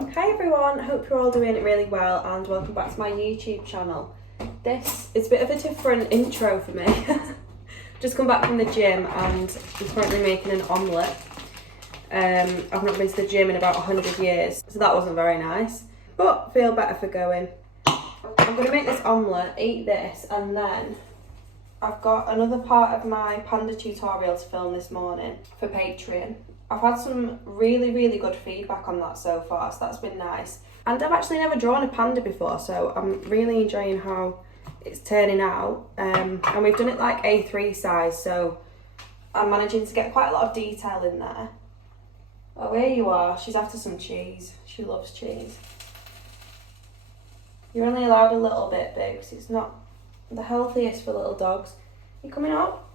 Hi everyone, hope you're all doing really well and welcome back to my YouTube channel. This is a bit of a different intro for me. Just come back from the gym and I'm currently making an omelette. I've not been to the gym in about 100 years, so that wasn't very nice, but feel better for going. I'm going to make this omelette, eat this, and then I've got another part of my Panda tutorial to film this morning for Patreon. I've had some really good feedback on that so far, so that's been nice. And I've actually never drawn a panda before, so I'm really enjoying how it's turning out. And we've done it like A3 size, so I'm managing to get quite a lot of detail in there. Oh, here you are. She's after some cheese. She loves cheese. You're only allowed a little bit, babe, because it's not the healthiest for little dogs. You coming up?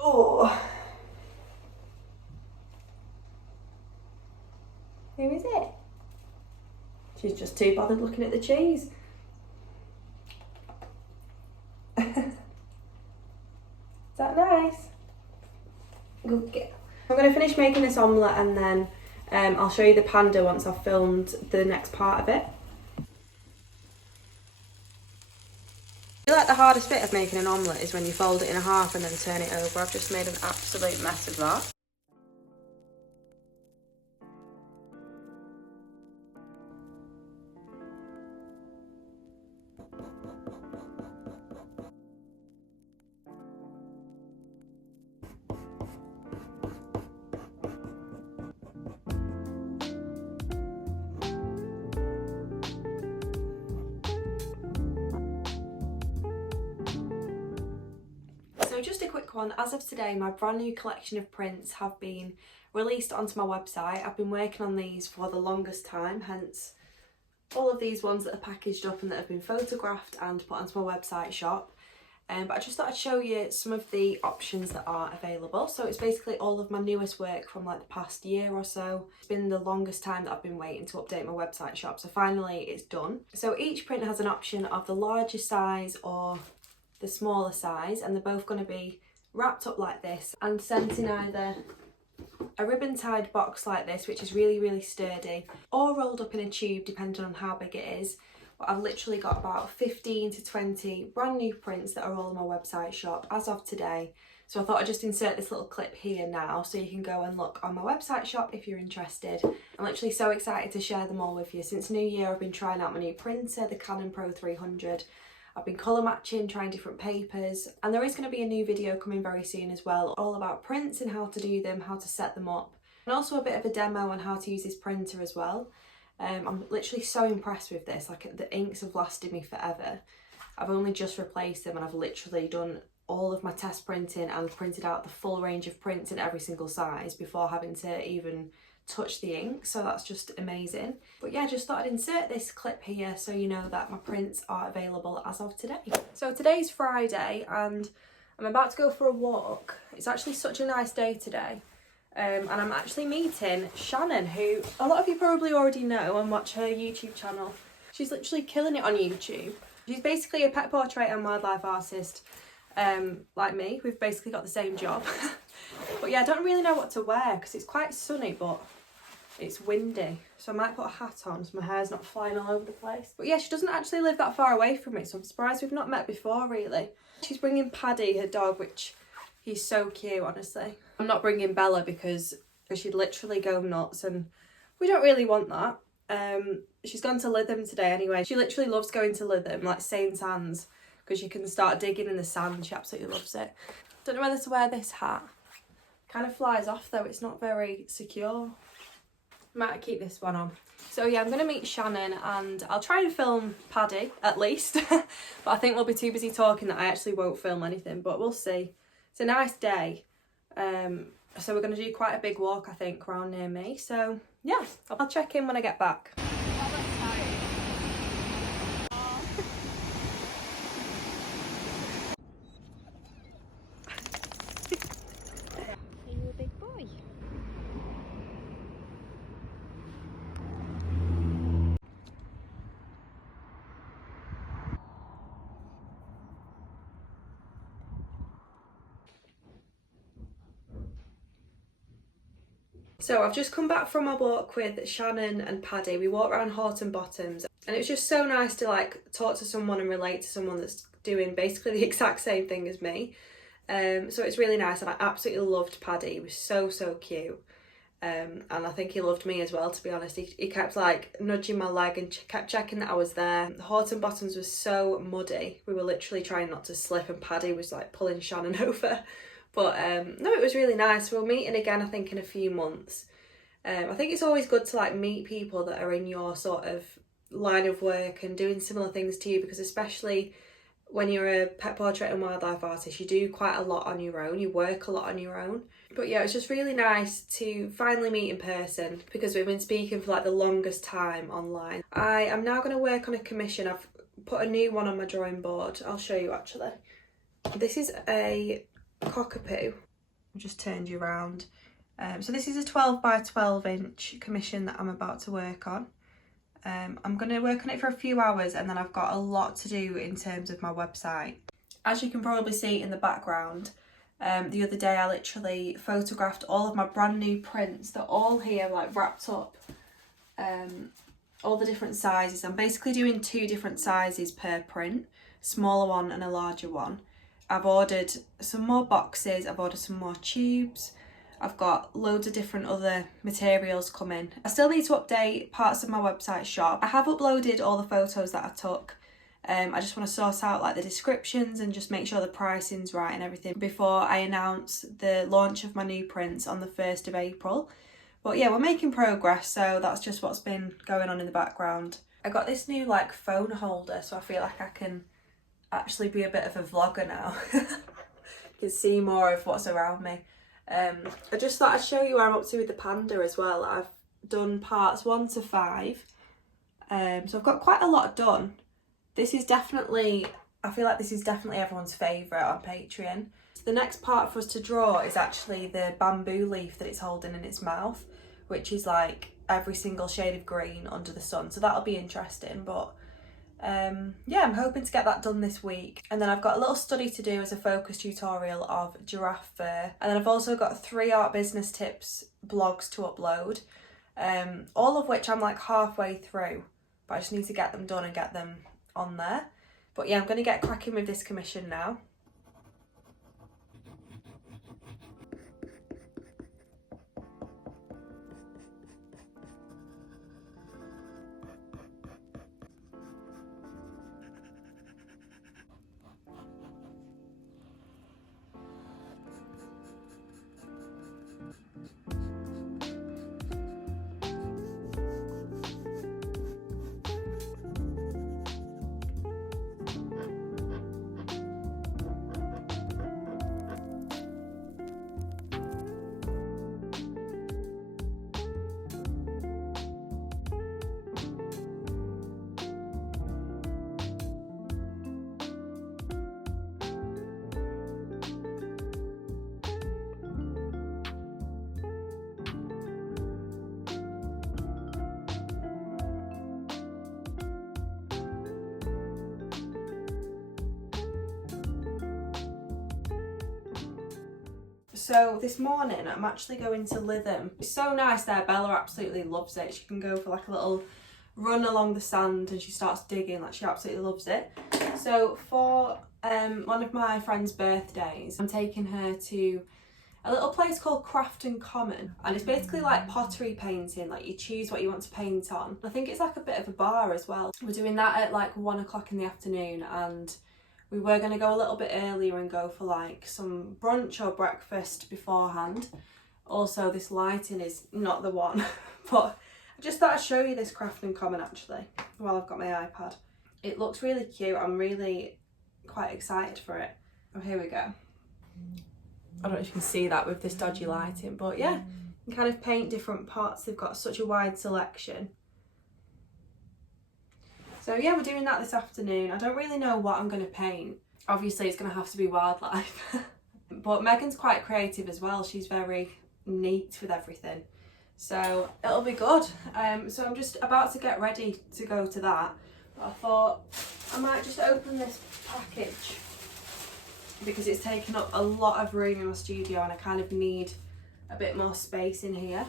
Oh. Who is it? She's just too bothered looking at the cheese. Is that nice? Good girl. I'm going to finish making this omelette and then I'll show you the panda once I've filmed the next part of it. I feel like the hardest bit of making an omelette is when you fold it in half and then turn it over. I've just made an absolute mess of that. So just a quick one, as of today my brand new collection of prints have been released onto my website. I've been working on these for the longest time, hence all of these ones that are packaged up and that have been photographed and put onto my website shop. But I just thought I'd show you some of the options that are available. So it's basically all of my newest work from like the past year or so. It's been the longest time that I've been waiting to update my website shop, so finally it's done. So each print has an option of the larger size or the smaller size, and they're both going to be wrapped up like this and sent in either a ribbon tied box like this, which is really sturdy, or rolled up in a tube depending on how big it is. But I've literally got about 15 to 20 brand new prints that are all on my website shop as of today. So I thought I'd just insert this little clip here now so you can go and look on my website shop if you're interested. I'm literally so excited to share them all with you. Since New Year I've been trying out my new printer, the Canon Pro 300. I've been colour matching, trying different papers, and there is going to be a new video coming very soon as well, all about prints and how to do them, how to set them up, and also a bit of a demo on how to use this printer as well. I'm literally so impressed with this, like the inks have lasted me forever. I've only just replaced them and I've literally done all of my test printing and printed out the full range of prints in every single size before having to even touch the ink, so that's just amazing. But yeah, just thought I'd insert this clip here so you know that my prints are available as of today. So today's Friday and I'm about to go for a walk. It's actually such a nice day today, and I'm actually meeting Shannon, who a lot of you probably already know and watch her YouTube channel. She's literally killing it on YouTube. She's basically a pet portrait and wildlife artist, like me. We've basically got the same job. But yeah, I don't really know what to wear because it's quite sunny but it's windy, so I might put a hat on so my hair's not flying all over the place. But yeah, she doesn't actually live that far away from me, so I'm surprised we've not met before really. She's bringing Paddy, her dog, which he's so cute, honestly. I'm not bringing Bella because she'd literally go nuts and we don't really want that. She's gone to Lytham today anyway. She literally loves going to Lytham, like St Anne's, because you can start digging in the sand. She absolutely loves it. Don't know whether to wear this hat. Kind of flies off though, it's not very secure. Might keep this one on. So yeah, I'm going to meet Shannon and I'll try and film Paddy at least. But I think we'll be too busy talking that I actually won't film anything, but we'll see. It's a nice day. So we're going to do quite a big walk, I think, around near me. So yeah, I'll check in when I get back. Are you a big boy? So I've just come back from my walk with Shannon and Paddy. We walked around Horton Bottoms and it was just so nice to like talk to someone and relate to someone that's doing basically the exact same thing as me. So it's really nice, and I absolutely loved Paddy. He was so cute. And I think he loved me as well, to be honest. He kept like nudging my leg and kept checking that I was there. The Horton Bottoms was so muddy. We were literally trying not to slip, and Paddy was like pulling Shannon over. But no, it was really nice. We're meeting again, I think, in a few months. I think it's always good to like meet people that are in your sort of line of work and doing similar things to you, because especially when you're a pet portrait and wildlife artist, you do quite a lot on your own, you work a lot on your own. But yeah, it's just really nice to finally meet in person, because we've been speaking for like the longest time online. I am now going to work on a commission. I've put a new one on my drawing board. I'll show you actually. This is a cockapoo. I've just turned you around. So this is a 12 by 12 inch commission that I'm about to work on. I'm going to work on it for a few hours, and then I've got a lot to do in terms of my website. As you can probably see in the background, the other day I literally photographed all of my brand new prints. They're all here like wrapped up, all the different sizes. I'm basically doing 2 different sizes per print, smaller one and a larger one. I've ordered some more boxes, I've ordered some more tubes. I've got loads of different other materials coming. I still need to update parts of my website shop. I have uploaded all the photos that I took. I just want to sort out like the descriptions and just make sure the pricing's right and everything before I announce the launch of my new prints on the 1st of April. But yeah, we're making progress, so that's just what's been going on in the background. I got this new like phone holder, so I feel like I can actually be a bit of a vlogger now. You can see more of what's around me. I just thought I'd show you where I'm up to with the Panda as well. I've done parts 1 to 5, so I've got quite a lot done. This is definitely, I feel like this is definitely everyone's favourite on Patreon. So the next part for us to draw is actually the bamboo leaf that it's holding in its mouth, which is like every single shade of green under the sun, so that'll be interesting. But yeah, I'm hoping to get that done this week. And then I've got a little study to do as a focus tutorial of giraffe fur. And then I've also got 3 art business tips blogs to upload, all of which I'm like halfway through, but I just need to get them done and get them on there. But yeah, I'm going to get cracking with this commission now. So this morning I'm actually going to Lytham. It's so nice there. Bella absolutely loves it. She can go for like a little run along the sand and she starts digging, like she absolutely loves it. So for one of my friend's birthdays, I'm taking her to a little place called Crafton Common, and it's basically like pottery painting. Like you choose what you want to paint on. I think it's like a bit of a bar as well. We're doing that at like 1 o'clock in the afternoon, and we were going to go a little bit earlier and go for like some brunch or breakfast beforehand. Also, this lighting is not the one, but I just thought I'd show you this Crafton Common actually while I've got my iPad. It looks really cute. I'm really quite excited for it. Oh, here we go. I don't know if you can see that with this dodgy lighting, but yeah, you can kind of paint different pots. They've got such a wide selection. So yeah, we're doing that this afternoon. I don't really know what I'm going to paint. Obviously it's going to have to be wildlife. But Megan's quite creative as well. She's very neat with everything. So it'll be good. So I'm just about to get ready to go to that. But I thought I might just open this package because it's taken up a lot of room in my studio and I kind of need a bit more space in here.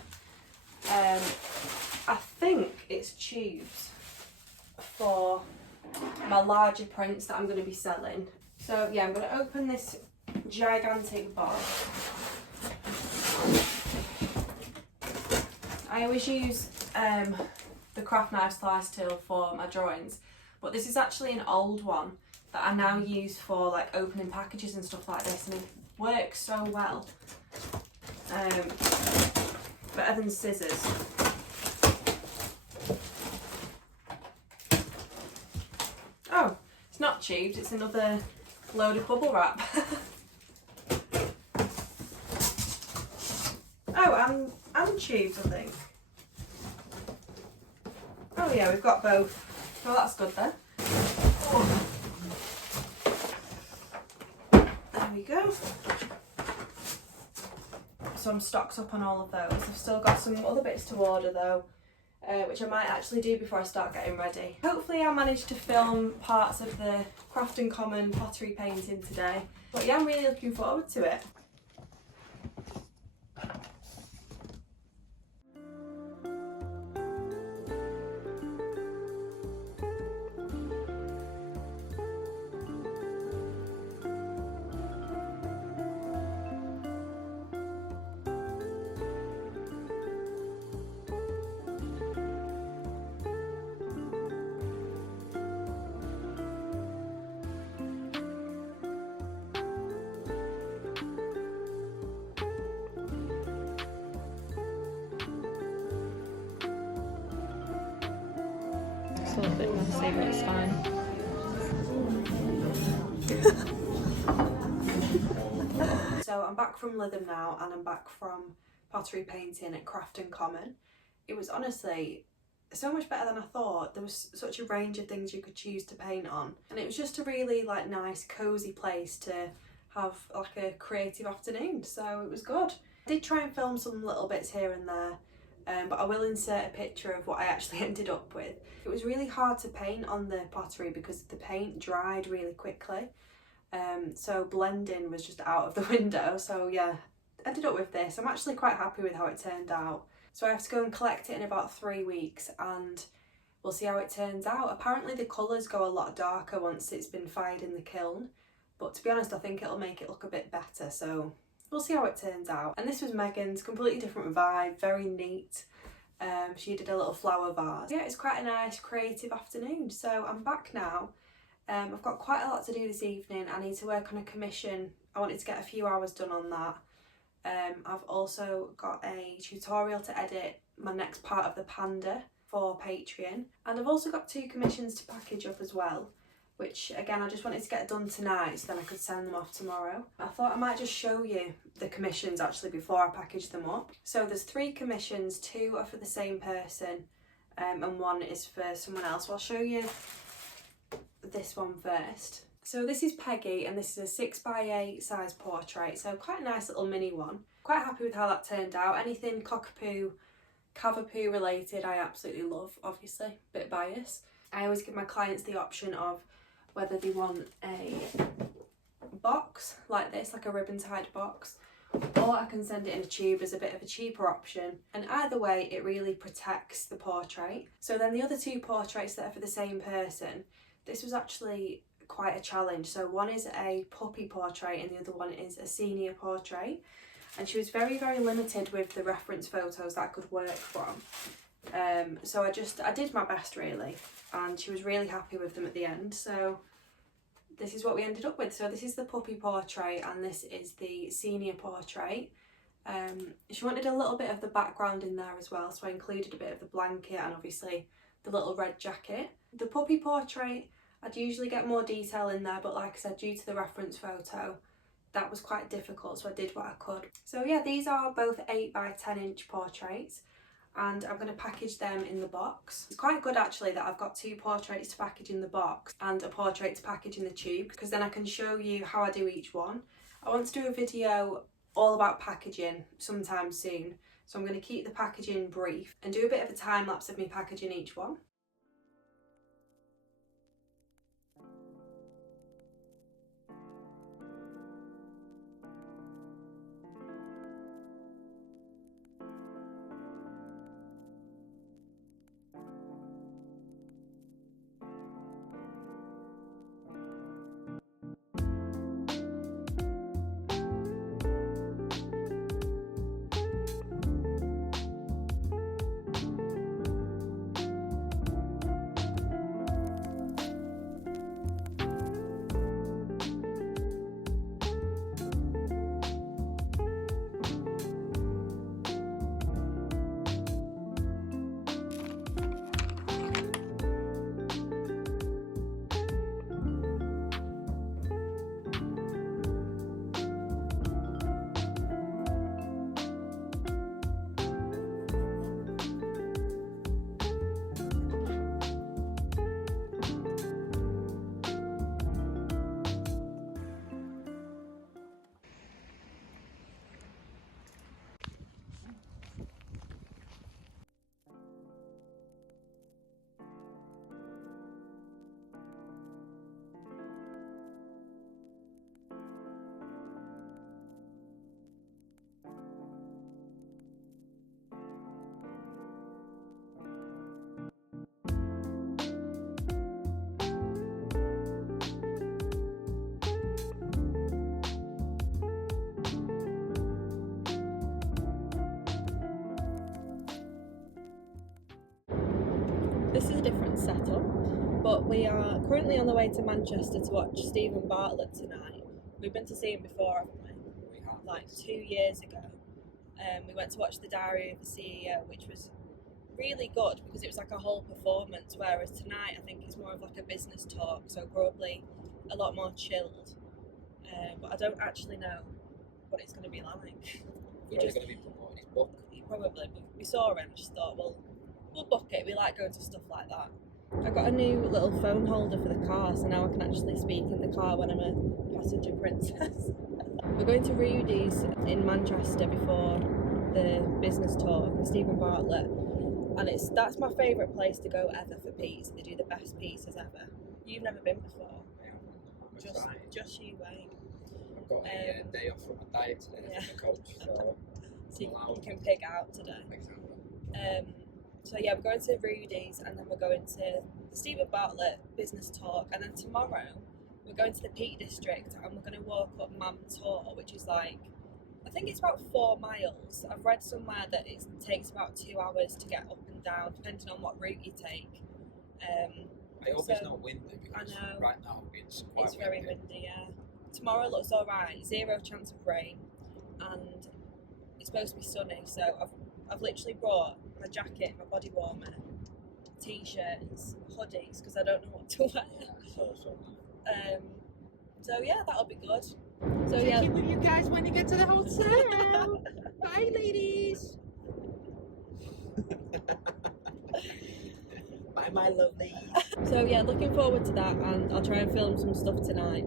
I think it's tubes for my larger prints that I'm going to be selling. So yeah, I'm going to open this gigantic box. I always use the craft knife slice tool for my drawings, but this is actually an old one that I now use for like opening packages and stuff like this, and it works so well. Better than scissors. Oh, it's not tubes, it's another load of bubble wrap. Oh, and tubes, I think. Oh yeah, we've got both. Well, that's good then. There we go. So I'm stocked up on all of those. I've still got some other bits to order though, which I might actually do before I start getting ready. Hopefully I managed to film parts of the Craft and Common pottery painting today. But yeah, I'm really looking forward to it. It's a little bit messy, but it's fine. So I'm back from Lytham now, and I'm back from pottery painting at Craft and Common. It was honestly so much better than I thought. There was such a range of things you could choose to paint on, and it was just a really like nice cozy place to have like a creative afternoon, so it was good. I did try and film some little bits here and there, but I will insert a picture of what I actually ended up with. It was really hard to paint on the pottery because the paint dried really quickly, so blending was just out of the window. So yeah, ended up with this. I'm actually quite happy with how it turned out. So I have to go and collect it in about 3 weeks, and we'll see how it turns out. Apparently the colours go a lot darker once it's been fired in the kiln, but to be honest I think it'll make it look a bit better, so we'll see how it turns out. And this was Megan's, completely different vibe, very neat. She did a little flower vase. Yeah, it's quite a nice creative afternoon. So I'm back now. I've got quite a lot to do this evening. I need to work on a commission. I wanted to get a few hours done on that. I've also got a tutorial to edit my next part of the Panda for Patreon. And I've also got 2 commissions to package up as well, which again I just wanted to get done tonight so then I could send them off tomorrow. I thought I might just show you the commissions actually before I package them up. So there's 3 commissions, 2 are for the same person, and 1 is for someone else. I'll show you this one first. So this is Peggy, and this is a 6x8 size portrait, so quite a nice little mini one. Quite happy with how that turned out. Anything cockapoo, cavapoo related I absolutely love, obviously, bit biased. I always give my clients the option of whether they want a box like this, like a ribbon tied box, or I can send it in a tube as a bit of a cheaper option. And either way, it really protects the portrait. So then the other 2 portraits that are for the same person, this was actually quite a challenge. So one is a puppy portrait and the other one is a senior portrait. And she was very, very limited with the reference photos that I could work from. So I did my best really, and she was really happy with them at the end. So this is what we ended up with. So this is the puppy portrait and this is the senior portrait. She wanted a little bit of the background in there as well, so I included a bit of the blanket and obviously the little red jacket. The puppy portrait, I'd usually get more detail in there, but like I said, due to the reference photo, that was quite difficult, so I did what I could. So yeah, these are both 8x10 inch portraits, and I'm going to package them in the box. It's quite good actually that I've got 2 portraits to package in the box and a portrait to package in the tube, because then I can show you how I do each one. I want to do a video all about packaging sometime soon, so I'm going to keep the packaging brief and do a bit of a time lapse of me packaging each one. This is a different setup, but we are currently on the way to Manchester to watch Steven Bartlett tonight. We've been to see him before, haven't we? We have. Like 2 years ago. We went to watch The Diary of the CEO, which was really good because it was like a whole performance, whereas tonight I think it's more of like a business talk, so probably a lot more chilled. But I don't actually know what it's going to be like. We're just going to be promoting his book. Probably, but we saw him and just thought, well, we'll book it. We like going to stuff like that. I got a new little phone holder for the car, so now I can actually speak in the car when I'm a passenger princess. We're going to Rudy's in Manchester before the business talk with Steven Bartlett, and that's my favourite place to go ever for pizza. They do the best pizzas ever. You've never been before? Just you wait. I've got a day off from my diet today from the coach, so you can pick out today. Exactly. So yeah, we're going to Rudy's and then we're going to the Steven Bartlett business talk, and then tomorrow we're going to the Peak District and we're going to walk up Mam Tor, which is like, I think it's about 4 miles. I've read somewhere that it takes about 2 hours to get up and down, depending on what route you take. I hope it's not windy because right now it's quite windy. Very windy, yeah. Tomorrow looks alright, 0 chance of rain, and it's supposed to be sunny, so I've literally brought my jacket, my body warmer, t-shirts, hoodies, because I don't know what to wear. So yeah, that'll be good. So Check in with you guys when you get to the hotel. Bye, ladies. Bye, my lovely. So yeah, looking forward to that, and I'll try and film some stuff tonight.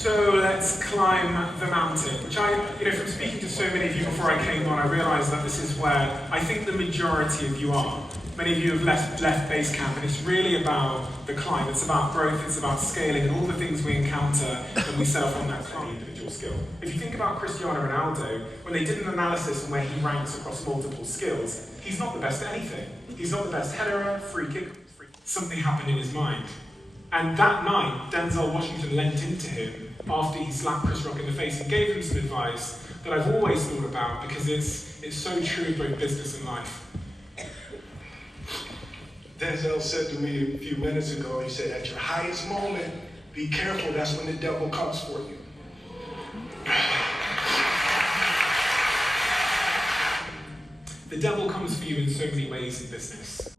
So let's climb the mountain, which from speaking to so many of you before I came on, I realised that this is where I think the majority of you are. Many of you have left base camp, and it's really about the climb. It's about growth, it's about scaling, and all the things we encounter when we set off on that climb. Individual skill. If you think about Cristiano Ronaldo, when they did an analysis on where he ranks across multiple skills, he's not the best at anything. He's not the best header, free kick. Something happened in his mind. And that night, Denzel Washington leant into him after he slapped Chris Rock in the face and gave him some advice that I've always thought about because it's so true in both business and life. Denzel said to me a few minutes ago, he said, at your highest moment, be careful, that's when the devil comes for you. The devil comes for you in so many ways in business.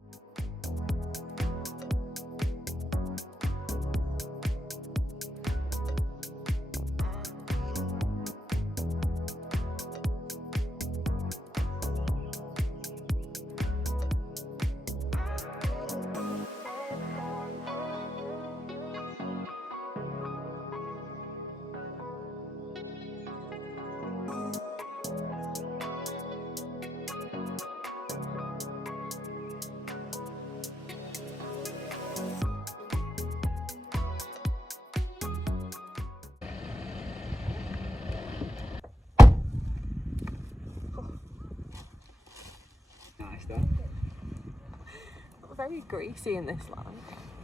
Very greasy in this land,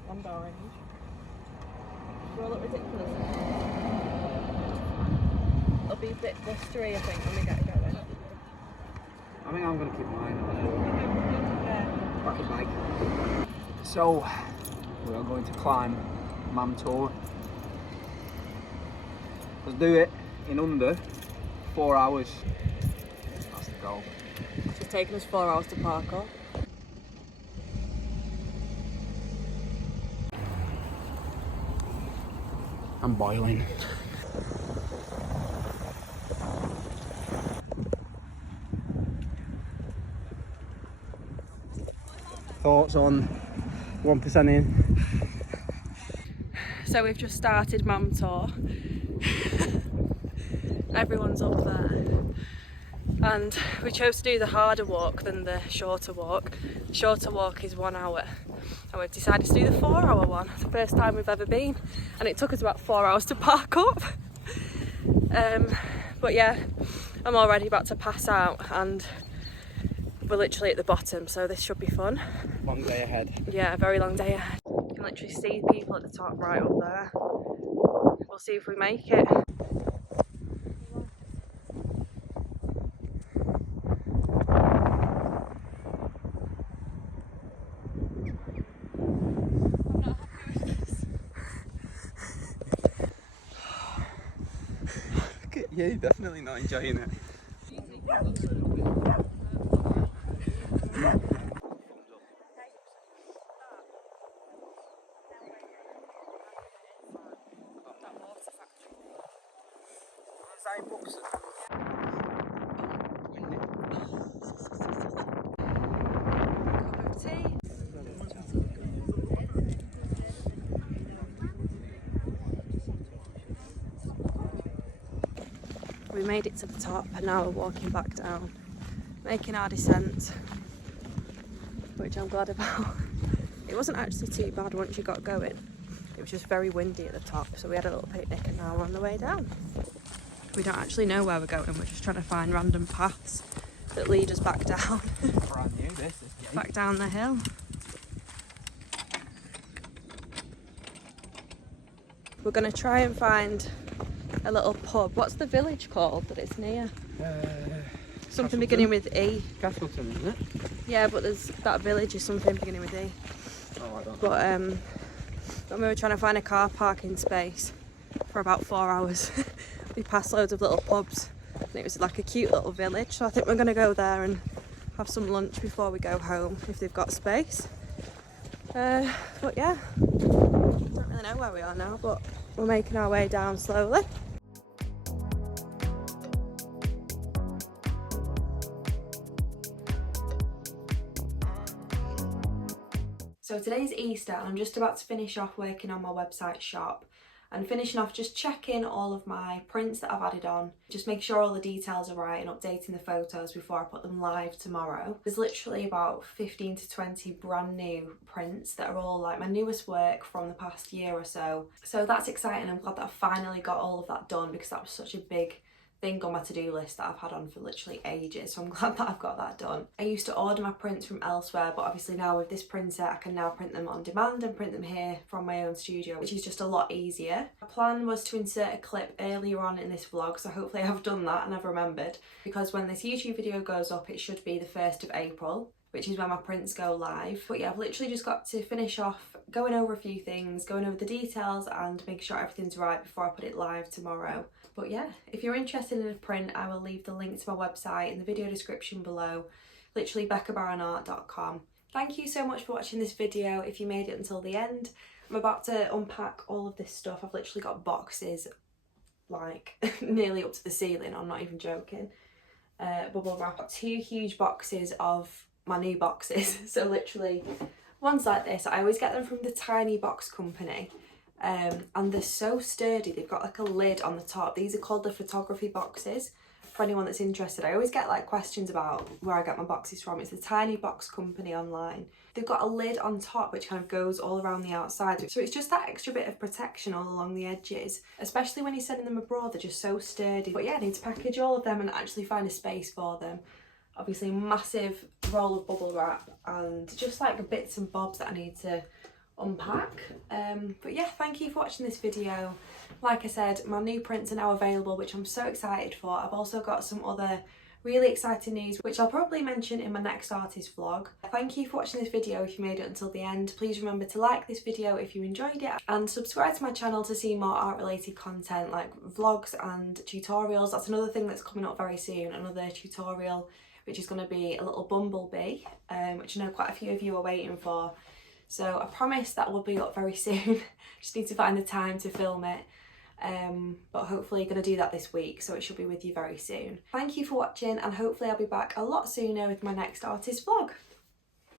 and orange. Do I look ridiculous? It'll be a bit blustery, I think, when we get going. I think I'm going to keep mine on. Back at bike. So, we are going to climb Mam Tor. Let's do it in under 4 hours. That's the goal. It's taken us 4 hours to park up. I'm boiling. Thoughts on 1% in? So we've just started Mam Tor. Everyone's up there. And we chose to do the harder walk than the shorter walk. The shorter walk is 1 hour. And we've decided to do the 4 hour one. It's the first time we've ever been. And it took us about 4 hours to park up. But yeah, I'm already about to pass out and we're literally at the bottom, so this should be fun. Long day ahead. Yeah, a very long day ahead. You can literally see people at the top right up there. We'll see if we make it. Yeah, you're definitely not enjoying it. We made it to the top and now we're walking back down, making our descent, which I'm glad about. It wasn't actually too bad once you got going. It was just very windy at the top, so we had a little picnic and now we're on the way down. We don't actually know where we're going, we're just trying to find random paths that lead us back down. Brand new, this is Back down the hill. We're going to try and find a little pub. What's the village called that it's near? Something beginning with E. Castleton, isn't it? Yeah, but there's that village is something beginning with E. Oh, I don't know. But when we were trying to find a car parking space for about 4 hours, we passed loads of little pubs and it was like a cute little village, so I think we're going to go there and have some lunch before we go home if they've got space. But yeah, don't really know where we are now, but we're making our way down slowly. So today's Easter and I'm just about to finish off working on my website shop and finishing off just checking all of my prints that I've added on, just make sure all the details are right and updating the photos before I put them live tomorrow. There's literally about 15 to 20 brand new prints that are all like my newest work from the past year or so. So that's exciting. I'm glad that I finally got all of that done because that was such a big thing on my to-do list that I've had on for literally ages, so I'm glad that I've got that done. I used to order my prints from elsewhere, but obviously now with this printer I can now print them on demand and print them here from my own studio, which is just a lot easier. My plan was to insert a clip earlier on in this vlog, so hopefully I've done that and I've remembered, because when this YouTube video goes up it should be the 1st of April, which is when my prints go live. But yeah, I've literally just got to finish off going over a few things, going over the details and make sure everything's right before I put it live tomorrow. But yeah, if you're interested in a print, I will leave the link to my website in the video description below, literally beccabarronart.com. Thank you so much for watching this video if you made it until the end. I'm about to unpack all of this stuff. I've literally got boxes like nearly up to the ceiling, I'm not even joking. Bubble wrap. I've got 2 huge boxes of my new boxes. So literally ones like this, I always get them from the Tiny Box Company. And they're so sturdy, they've got like a lid on the top. These are called the photography boxes. For anyone that's interested, I always get like questions about where I get my boxes from. It's the Tiny Box Company online. They've got a lid on top which kind of goes all around the outside, so it's just that extra bit of protection all along the edges, especially when you're sending them abroad. They're just so sturdy. But yeah, I need to package all of them and actually find a space for them. Obviously a massive roll of bubble wrap and just like bits and bobs that I need to unpack. But yeah, thank you for watching this video. Like I said, my new prints are now available, which I'm so excited for. I've also got some other really exciting news which I'll probably mention in my next artist vlog. Thank you for watching this video if you made it until the end. Please remember to like this video if you enjoyed it and subscribe to my channel to see more art related content like vlogs and tutorials. That's another thing that's coming up very soon, another tutorial which is going to be a little bumblebee, which I know quite a few of you are waiting for. So I promise that will be up very soon. Just need to find the time to film it. But hopefully going to do that this week, so it should be with you very soon. Thank you for watching and hopefully I'll be back a lot sooner with my next artist vlog.